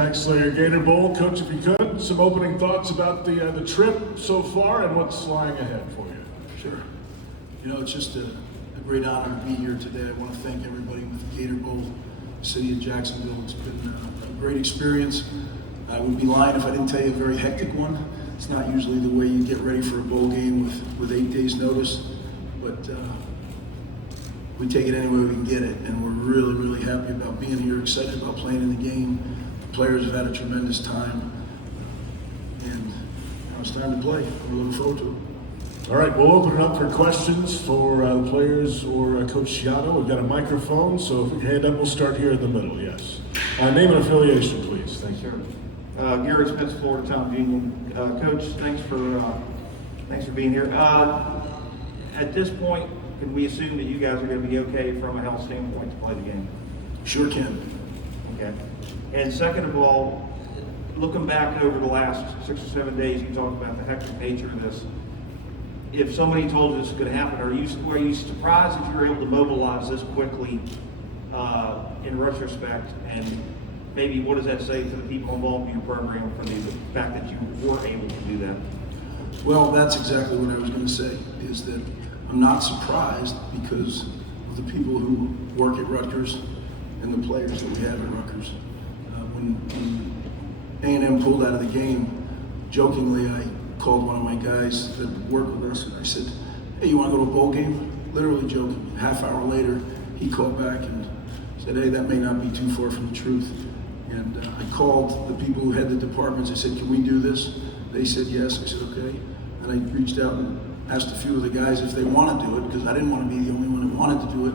Texas A&M Gator Bowl. Coach, if you could, some opening thoughts about the trip so far and what's lying ahead for you. Sure. You know, it's just a great honor to be here today. I want to thank everybody with the Gator Bowl, the city of Jacksonville. It's been a great experience. I would be lying if I didn't tell you a very hectic one. It's not usually the way you get ready for a bowl game with 8 days notice, but we take it any way we can get it, and we're really, really happy about being here, excited about playing in the game. The players have had a tremendous time, and now it's time to play. We're looking forward to it. All right, we'll open it up for questions for the players or Coach Schiano. We've got a microphone, so if you hand up, we'll start here in the middle, yes. Name and affiliation, please. Thank you. Gary Spence, Florida Town Union. Coach, thanks for being here. At this point, can we assume that you guys are going to be okay from a health standpoint to play the game? Sure can. Okay. And second of all, looking back over the last 6 or 7 days, you talked about the hectic nature of this. If somebody told you this was going to happen, are you surprised that you were able to mobilize this quickly in retrospect? And maybe what does that say to the people involved in your program for the fact that you were able to do that? Well, that's exactly what I was going to say, is that I'm not surprised because of the people who work at Rutgers and the players that we have at Rutgers. When A&M pulled out of the game, jokingly, I called one of my guys that work with us and I said, hey, you want to go to a bowl game? Literally joking. Half hour later, he called back and said, hey, that may not be too far from the truth. And I called the people who had the departments. I said, can we do this? They said yes. I said, okay. And I reached out and asked a few of the guys if they want to do it, because I didn't want to be the only one who wanted to do it.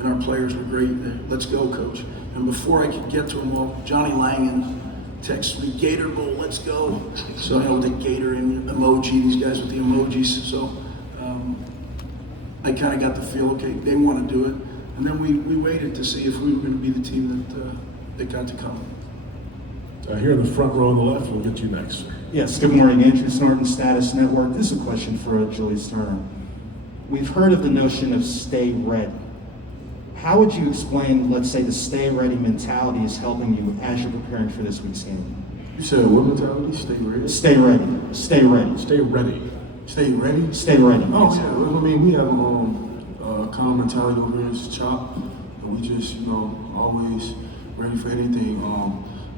And our players were great. Let's go, coach. And before I could get to them all, Johnny Langan texted me, Gator Bowl, let's go. So I know the Gator and emoji, these guys with the emojis. So I kind of got the feel, okay, they want to do it. And then we waited to see if we were going to be the team that got to come. Here in the front row on the left, we'll get you next, sir. Yes, good morning. Andrew Snarton, Status Network. This is a question for Julius Turner. We've heard of the notion of stay ready. How would you explain, let's say, the stay ready mentality is helping you as you're preparing for this week's game? You said what mentality? Stay ready? Stay ready. Stay ready. Stay ready. Stay ready? Stay ready. Oh, yes. yeah. Well, I mean, we have a common mentality over here. It's CHOP. And we just, always ready for anything.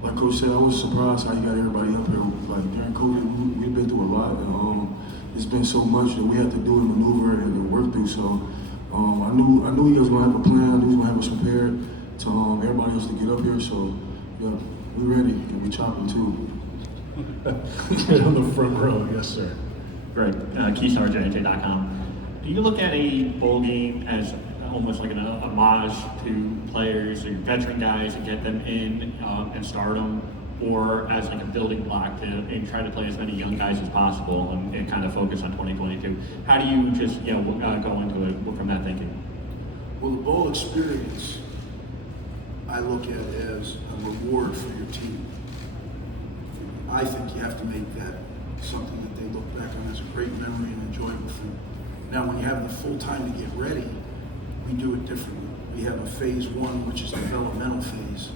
Like Coach said, I was surprised how you got everybody up here. Like during COVID, we've been through a lot, and it's been so much that we had to do and maneuver and work through. So I knew you guys were gonna have a plan. I knew you were gonna have us prepared to everybody else to get up here. So yeah, we ready and we chopping too. On the front row, yes, sir. Greg, KeystarJNJ.com. Do you look at a bowl game as almost like an homage to players or veteran guys and get them in and start them, or as like a building block and try to play as many young guys as possible and kind of focus on 2022? How do you just go into it from that thinking? Well, the bowl experience, I look at as a reward for your team. I think you have to make that something that they look back on as a great memory and enjoyable thing. Now, when you have the full time to get ready, we do it differently. We have a phase one, which is a developmental phase,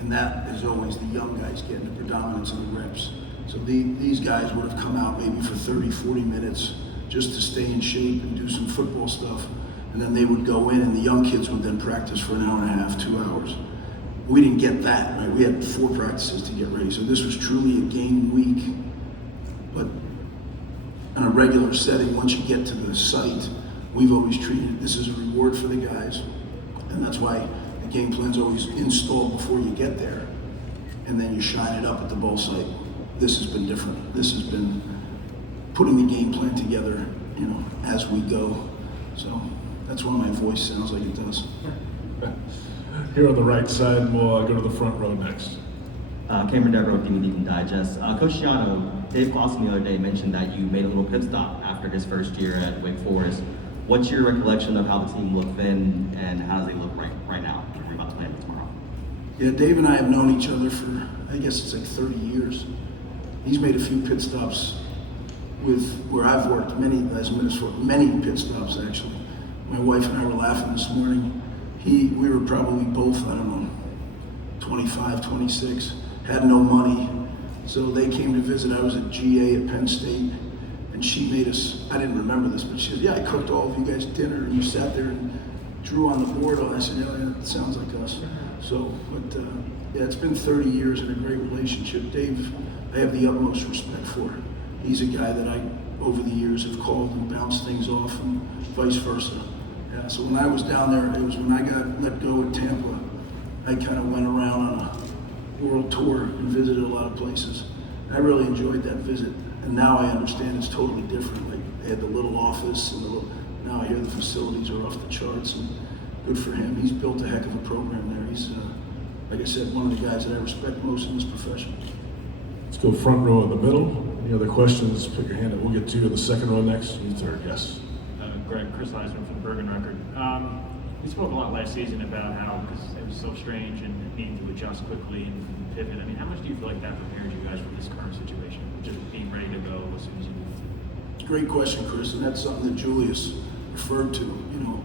and that is always the young guys getting the predominance of the reps. So these guys would have come out maybe for 30, 40 minutes just to stay in shape and do some football stuff, and then they would go in and the young kids would then practice for an hour and a half, 2 hours. We didn't get that, right? We had 4 practices to get ready, so this was truly a game week. But in a regular setting, once you get to the site, we've always treated this as a reward for the guys, and that's why the game plan's always installed before you get there, and then you shine it up at the bowl site. This has been different. This has been putting the game plan together, as we go. So that's why my voice sounds like it does. Here on the right side, we'll go to the front row next. Cameron Devereaux, DVD and Digest. Coach Schiano, Dave Clawson the other day mentioned that you made a little pit stop after his first year at Wake Forest. What's your recollection of how the team looked then, and how does they look right now when we're about to play them tomorrow? Yeah, Dave and I have known each other for, I guess it's like 30 years. He's made a few pit stops with where I've worked, many guys in Minnesota, many pit stops actually. My wife and I were laughing this morning. We were probably both, 25, 26, had no money. So they came to visit. I was at GA at Penn State, and she made us, I didn't remember this, but she said, yeah, I cooked all of you guys dinner, and you sat there and drew on the board. I said, yeah, it sounds like us. So, but yeah, it's been 30 years and a great relationship. Dave, I have the utmost respect for. He's a guy that I, over the years, have called and bounced things off and vice versa. Yeah, so when I was down there, it was when I got let go at Tampa, I kind of went around on a world tour and visited a lot of places. I really enjoyed that visit, and now I understand it's totally different. Like they had the little office, and now I hear the facilities are off the charts, and good for him. He's built a heck of a program there. He's, like I said, one of the guys that I respect most in this profession. Let's go front row in the middle. Any other questions? Put your hand up. We'll get to you in the second row next. You third, yes. Greg, Chris Eisman from Bergen Record. We spoke a lot last season about how, because it was so strange and needing to adjust quickly and pivot. I mean, how much do you feel like that prepared you guys for this current situation? Just being ready to go as soon as you moved? Great question, Chris, and that's something that Julius referred to. You know,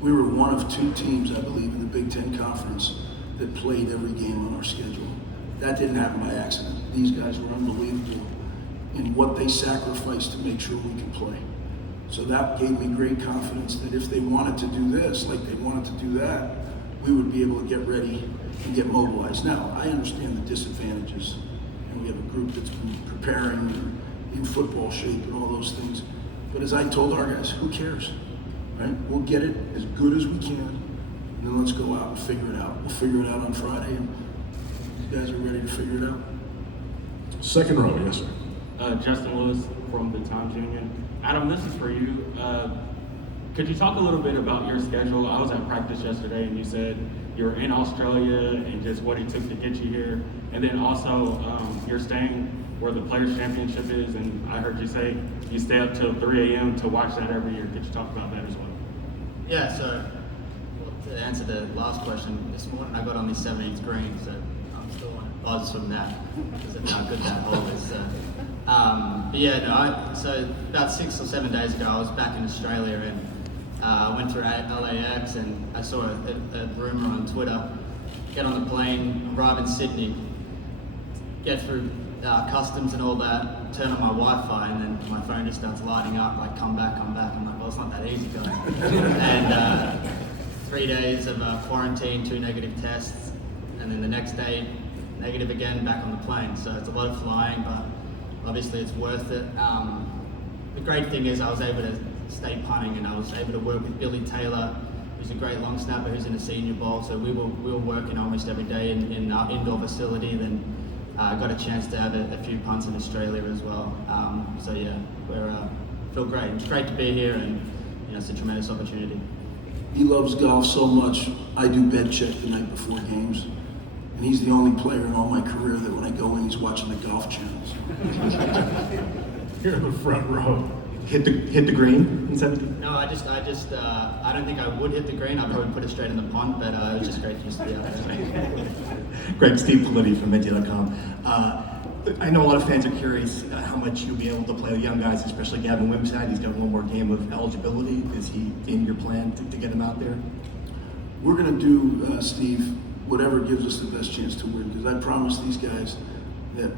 we were one of two teams, I believe, in the Big Ten Conference that played every game on our schedule. That didn't happen by accident. These guys were unbelievable in what they sacrificed to make sure we could play. So that gave me great confidence that if they wanted to do this, like they wanted to do that, we would be able to get ready and get mobilized. Now, I understand the disadvantages, and we have a group that's been preparing and in football shape and all those things. But as I told our guys, who cares, right? We'll get it as good as we can, and then let's go out and figure it out. We'll figure it out on Friday, and you guys are ready to figure it out. Second row, yes, sir. Justin Lewis from the Times Union. Adam, this is for you. Could you talk a little bit about your schedule? I was at practice yesterday, and you said you were in Australia and just what it took to get you here. And then also, you're staying where the Players' Championship is, and I heard you say you stay up till 3 a.m. to watch that every year. Could you talk about that as well? Yeah, so to answer the last question, this morning I got on the 17th green, so I'm still on a buzz from that because of how good that hole is. But yeah, no, so about 6 or 7 days ago I was back in Australia, and I went through LAX, and I saw a rumor on Twitter, get on the plane, arrive in Sydney, get through customs and all that, turn on my Wi-Fi, and then my phone just starts lighting up, like, come back. I'm like, well, it's not that easy, guys. And 3 days of quarantine, 2 negative tests, and then the next day, negative again, back on the plane. So it's a lot of flying, but obviously it's worth it. The great thing is I was able to stay punting, and I was able to work with Billy Taylor, who's a great long snapper who's in the Senior Bowl. So we were working almost every day in our indoor facility. Then got a chance to have a few punts in Australia as well. So yeah, feel great. It's great to be here, and it's a tremendous opportunity. He loves golf so much. I do bed check the night before games, and he's the only player in all my career that when I go in, he's watching the golf channels. Here in the front row. Hit the green in 17? No, I don't think I would hit the green. I'd probably put it straight in the pond, but it was just great to be out there. Greg, Steve Politi from Minty.com. I know a lot of fans are curious how much you'll be able to play with young guys, especially Gavin Wimsatt. He's got one more game of eligibility. Is he in your plan to get him out there? We're going to do, Steve, whatever gives us the best chance to win, because I promised these guys that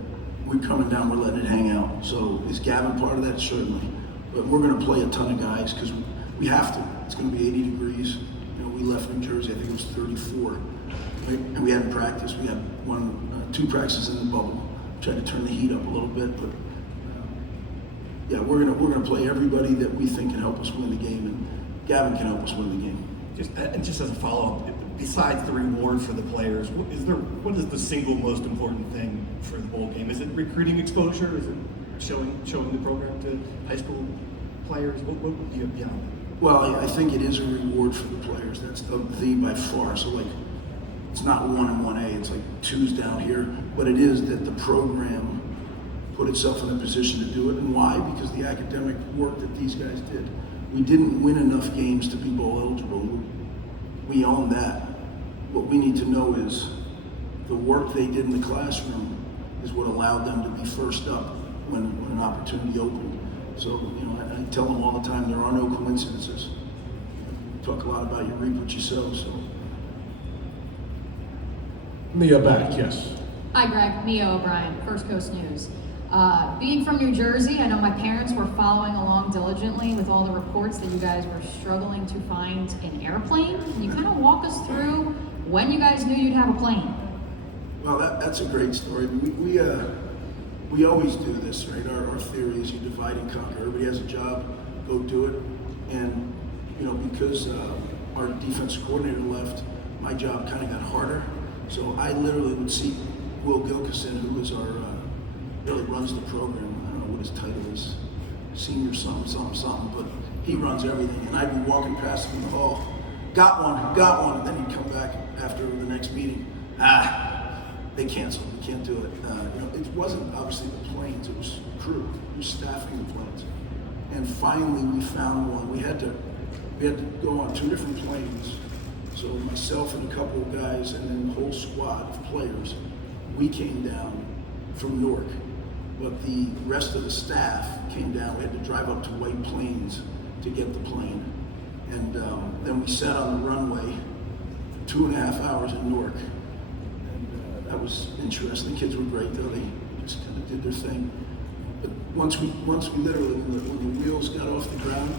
we're coming down, we're letting it hang out. So is Gavin part of that? Certainly. But we're going to play a ton of guys because we have to. It's going to be 80 degrees. We left New Jersey, I think it was 34. Right? And we hadn't practiced. We had 2 practices in the bubble. Tried to turn the heat up a little bit, but yeah, we're gonna play everybody that we think can help us win the game, and Gavin can help us win the game. Just as a follow-up, besides the reward for the players, what is the single most important thing for the bowl game? Is it recruiting exposure? Is it showing the program to high school players? What would be beyond that? Well, I think it is a reward for the players. That's the by far. So like, it's not 1 and 1A. It's like 2's down here. But it is that the program put itself in a position to do it. And why? Because the academic work that these guys did. We didn't win enough games to be bowl eligible. We own that. What we need to know is the work they did in the classroom is what allowed them to be first up when an opportunity opened. So, I tell them all the time, there are no coincidences. We talk a lot about you reap what you sow, so. In the back, yes. Hi, Greg. Mia O'Brien, First Coast News. Being from New Jersey, I know my parents were following along diligently with all the reports that you guys were struggling to find an airplane. Can you kind of walk us through when you guys knew you'd have a plane? Well, that's a great story. We always do this, right? Our theory is you divide and conquer. Everybody has a job, go do it. And, because our defensive coordinator left, my job kind of got harder. So I literally would see Will Gilkison, who is really runs the program. I don't know what his title is, senior something, but he runs everything. And I'd be walking past him in the hall, got one, and then he'd come back after the next meeting. They canceled, we can't do it. It wasn't obviously the planes, it was crew, it was staffing the planes. And finally we found one. We had to go on 2 different planes. So myself and a couple of guys and then the whole squad of players, we came down from Newark. But the rest of the staff came down. We had to drive up to White Plains to get the plane. And then we sat on the runway for 2.5 hours in Newark. And that was interesting. The kids were great though. They just kind of did their thing. But once we literally, when the wheels got off the ground,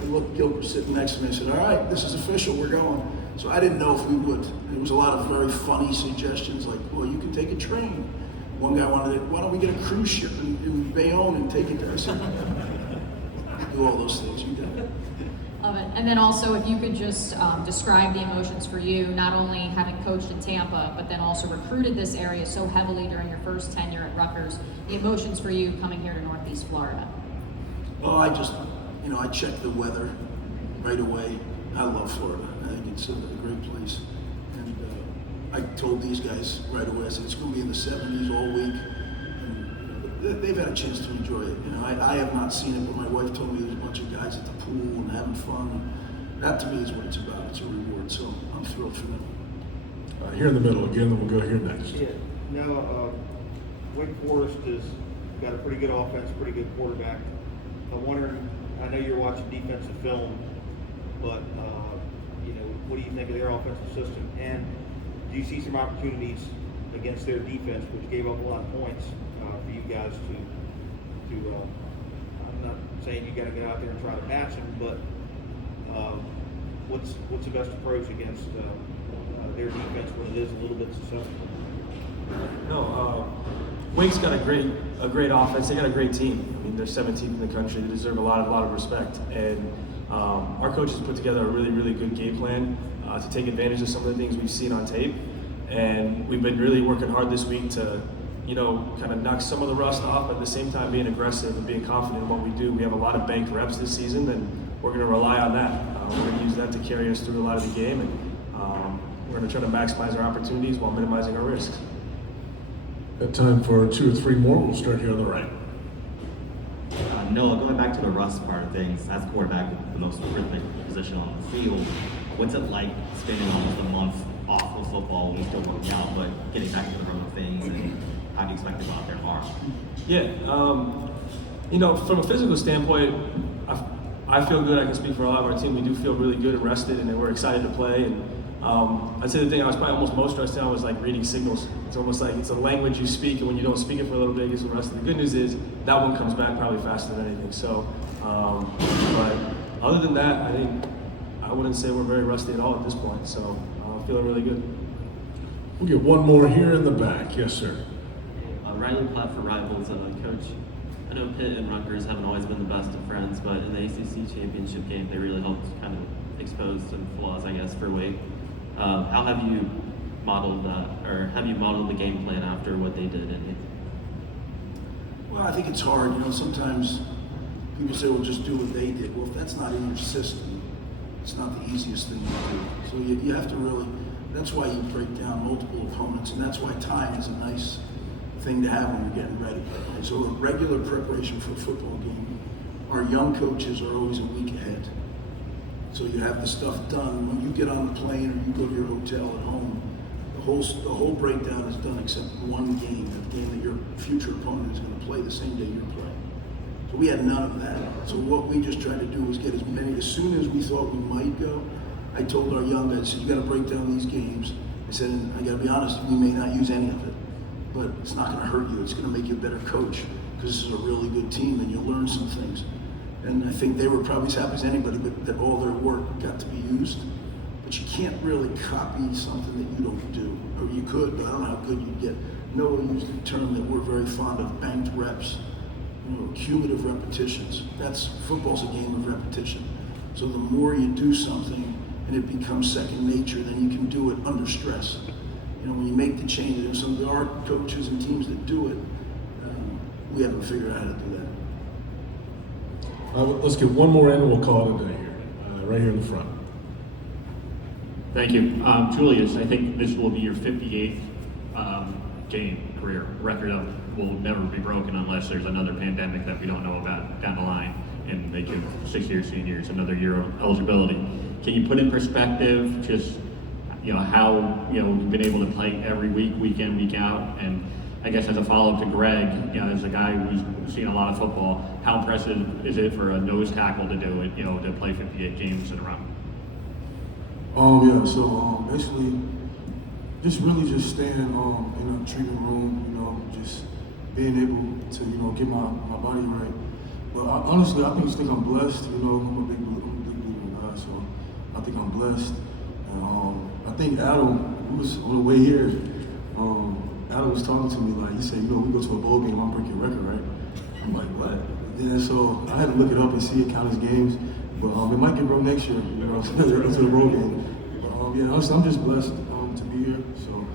I looked, Gil was sitting next to me. I said, all right, this is official, we're going. So I didn't know if we would. There was a lot of very funny suggestions like, well, you can take a train. One guy wanted it, why don't we get a cruise ship in Bayonne and take it there? I said, do all those things, you got it. Love it. And then also, if you could just describe the emotions for you, not only having coached in Tampa, but then also recruited this area so heavily during your first tenure at Rutgers, the emotions for you coming here to Northeast Florida. Well, I just, I checked the weather right away. I love Florida. I think it's a great place. And I told these guys right away, I said, it's going to be in the 70s all week. And they've had a chance to enjoy it. I have not seen it, but my wife told me there's a bunch of guys at the pool and having fun. That to me is what it's about. It's a reward. So I'm thrilled for them. Here in the middle again, then we'll go here next. Yeah. No, Wake Forest has got a pretty good offense, pretty good quarterback. I'm wondering, I know you're watching defensive film, but what do you think of their offensive system? And do you see some opportunities against their defense, which gave up a lot of points for you guys to I'm not saying you got to get out there and try to match them, but what's the best approach against their defense when it is a little bit susceptible? No, Wake's got a great offense. They got a great team. I mean, they're 17th in the country. They deserve a lot of respect. And our coaches put together a really good game plan to take advantage of some of the things we've seen on tape. And we've been really working hard this week to, kind of knock some of the rust off, but at the same time being aggressive and being confident in what we do. We have a lot of banked reps this season, and we're going to rely on that. We're going to use that to carry us through a lot of the game, and we're going to try to maximize our opportunities while minimizing our risks. Got time for 2 or 3 more. We'll start here on the right. Noah, going back to the rust part of things, as quarterback, the most critical position on the field, what's it like spending almost a month off of football and still working out, but getting back into the rhythm of things, and how do you expect to go out there tomorrow? Yeah, from a physical standpoint, I feel good. I can speak for a lot of our team. We do feel really good and rested, and we're excited to play. And I'd say the thing I was probably almost most stressed out was like reading signals. It's almost like it's a language you speak, and when you don't speak it for a little bit, it gets rusty. The good news is that one comes back probably faster than anything. So, but other than that, I think I wouldn't say we're very rusty at all at this point. So, feeling really good. We'll get one more here in the back. Yes, sir. Riley Platt for Rivals. Coach, I know Pitt and Rutgers haven't always been the best of friends, but in the ACC championship game, they really helped kind of expose some flaws, I guess, for Wake. How have you modeled that, or have you modeled the game plan after what they did? Well, I think it's hard. Sometimes people say, well, just do what they did. Well, if that's not in your system, it's not the easiest thing to do. So you have to really, that's why you break down multiple opponents, and that's why time is a nice thing to have when you're getting ready. And so a regular preparation for a football game, our young coaches are always a week ahead. So you have the stuff done. When you get on the plane or you go to your hotel at home, the whole breakdown is done except one game, the game that your future opponent is going to play the same day you're playing. So we had none of that. So what we just tried to do was get as many, as soon as we thought we might go, I told our young guys, I said, you got to break down these games. I said, and I got to be honest, we may not use any of it. but it's not going to hurt you. It's going to make you a better coach because this is a really good team and you'll learn some things. And I think they were probably as happy as anybody that all their work got to be used. But you can't really copy something that you don't do. Or you could, but I don't know how good you'd get. Noah used the term that we're very fond of, banked reps. Cumulative repetitions. Football's a game of repetition. So the more you do something and it becomes second nature, then you can do it under stress. When you make the changes, and some of our coaches and teams that do it, we haven't figured out how to do that. Let's get one more in and we'll call it a day here. Right here in the front. Thank you. Julius, I think this will be your 58th game career. Record will never be broken unless there's another pandemic that we don't know about down the line and make you 6-year seniors, another year of eligibility. Can you put in perspective just how you've been able to play every week, week in, week out? And I guess as a follow-up to Greg, as a guy who's seen a lot of football, how impressive is it for a nose tackle to do it, to play 58 games in a row? Yeah, so basically, just staying in a treatment room, just being able to, get my body right. But honestly, I think I'm blessed. I'm a big believer in God, so I think I'm blessed. And I think Adam, was on the way here. Adam was talking to me he said, we go to a bowl game, I'm breaking record, right? I'm like, what? Yeah, so I had to look it up and see it count as games. But it might get broke next year, so to the bowl game. But honestly, I'm just blessed to be here. So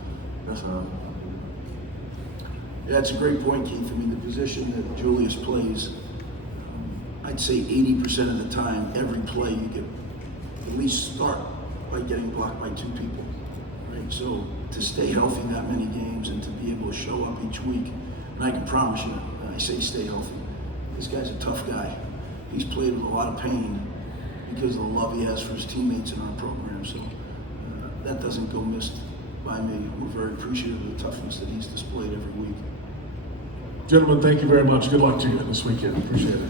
that's how. Yeah, that's a great point, Keith. The position that Julius plays, I'd say 80% of the time, every play you get at least start by getting blocked by 2 people, right? So to stay healthy that many games and to be able to show up each week, and I can promise you, I say stay healthy, this guy's a tough guy. He's played with a lot of pain because of the love he has for his teammates in our program. So that doesn't go missed by me. We're very appreciative of the toughness that he's displayed every week. Gentlemen, thank you very much. Good luck to you this weekend. Appreciate it.